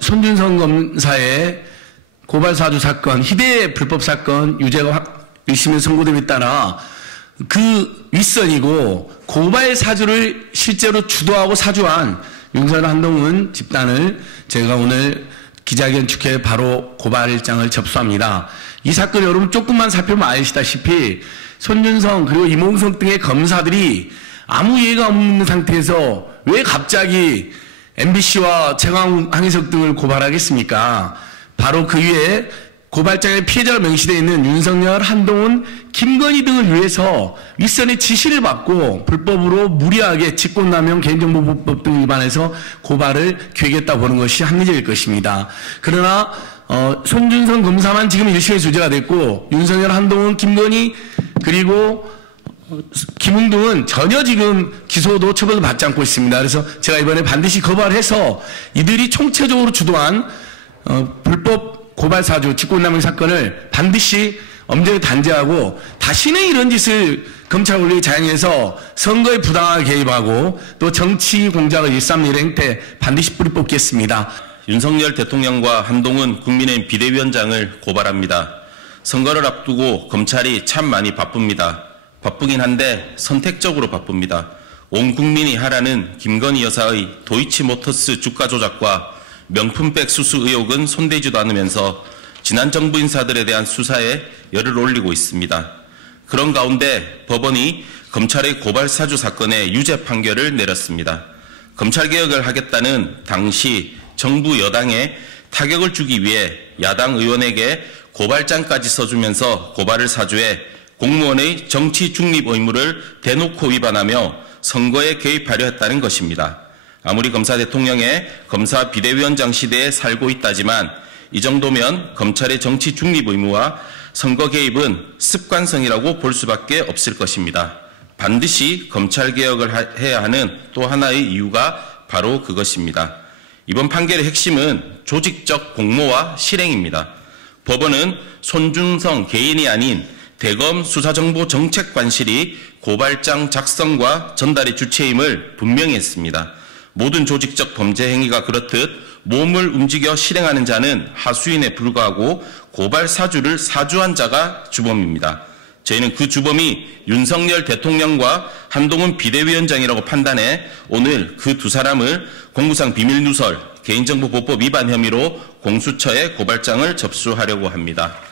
손준성 검사의 고발사주 사건, 희대 불법 사건 유죄가 1심에 선고됨에 따라 그 윗선이고 고발사주를 실제로 주도하고 사주한 윤석열 한동훈 집단을 제가 오늘 기자회견 축해 바로 고발장을 접수합니다. 이 사건 여러분 조금만 살펴보면 아시다시피 손준성 그리고 이몽석 등의 검사들이 아무 이해가 없는 상태에서 왜 갑자기 MBC와 최강욱 등을 고발하겠습니까? 바로 그 위에 고발장의 피해자로 명시되어 있는 윤석열, 한동훈, 김건희 등을 위해서 윗선의 지시를 받고 불법으로 무리하게 직권남용 개인정보보호법 등 위반해서 고발을 기획했다 보는 것이 합리적일 것입니다. 그러나 손준성 검사만 지금 1심에 주제가 됐고 윤석열, 한동훈, 김건희 그리고 김웅 등은 전혀 지금 기소도 처벌도 받지 않고 있습니다. 그래서 제가 이번에 반드시 고발해서 이들이 총체적으로 주도한 불법 고발사주 직권남용 사건을 반드시 엄정히 단죄하고 다시는 이런 짓을 검찰 권력이 자행해서 선거에 부당하게 개입하고 또 정치 공작을 일삼는 행태 반드시 뿌리 뽑겠습니다. 윤석열 대통령과 한동훈 국민의힘 비대위원장을 고발합니다. 선거를 앞두고 검찰이 참 많이 바쁩니다. 바쁘긴 한데 선택적으로 바쁩니다. 온 국민이 하라는 김건희 여사의 도이치모터스 주가 조작과 명품백 수수 의혹은 손대지도 않으면서 지난 정부 인사들에 대한 수사에 열을 올리고 있습니다. 그런 가운데 법원이 검찰의 고발사주 사건에 유죄 판결을 내렸습니다. 검찰개혁을 하겠다는 당시 정부 여당에 타격을 주기 위해 야당 의원에게 고발장까지 써주면서 고발을 사주해 공무원의 정치 중립 의무를 대놓고 위반하며 선거에 개입하려 했다는 것입니다. 아무리 검사 대통령의 검사 비대위원장 시대에 살고 있다지만 이 정도면 검찰의 정치 중립 의무와 선거 개입은 습관성이라고 볼 수밖에 없을 것입니다. 반드시 검찰개혁을 해야 하는 또 하나의 이유가 바로 그것입니다. 이번 판결의 핵심은 조직적 공모와 실행입니다. 법원은 손준성 개인이 아닌 대검 수사정보정책관실이 고발장 작성과 전달의 주체임을 분명히 했습니다. 모든 조직적 범죄 행위가 그렇듯 몸을 움직여 실행하는 자는 하수인에 불과하고 고발 사주를 사주한 자가 주범입니다. 저희는 그 주범이 윤석열 대통령과 한동훈 비대위원장이라고 판단해 오늘 그 두 사람을 공무상 비밀누설, 개인정보보호법 위반 혐의로 공수처에 고발장을 접수하려고 합니다.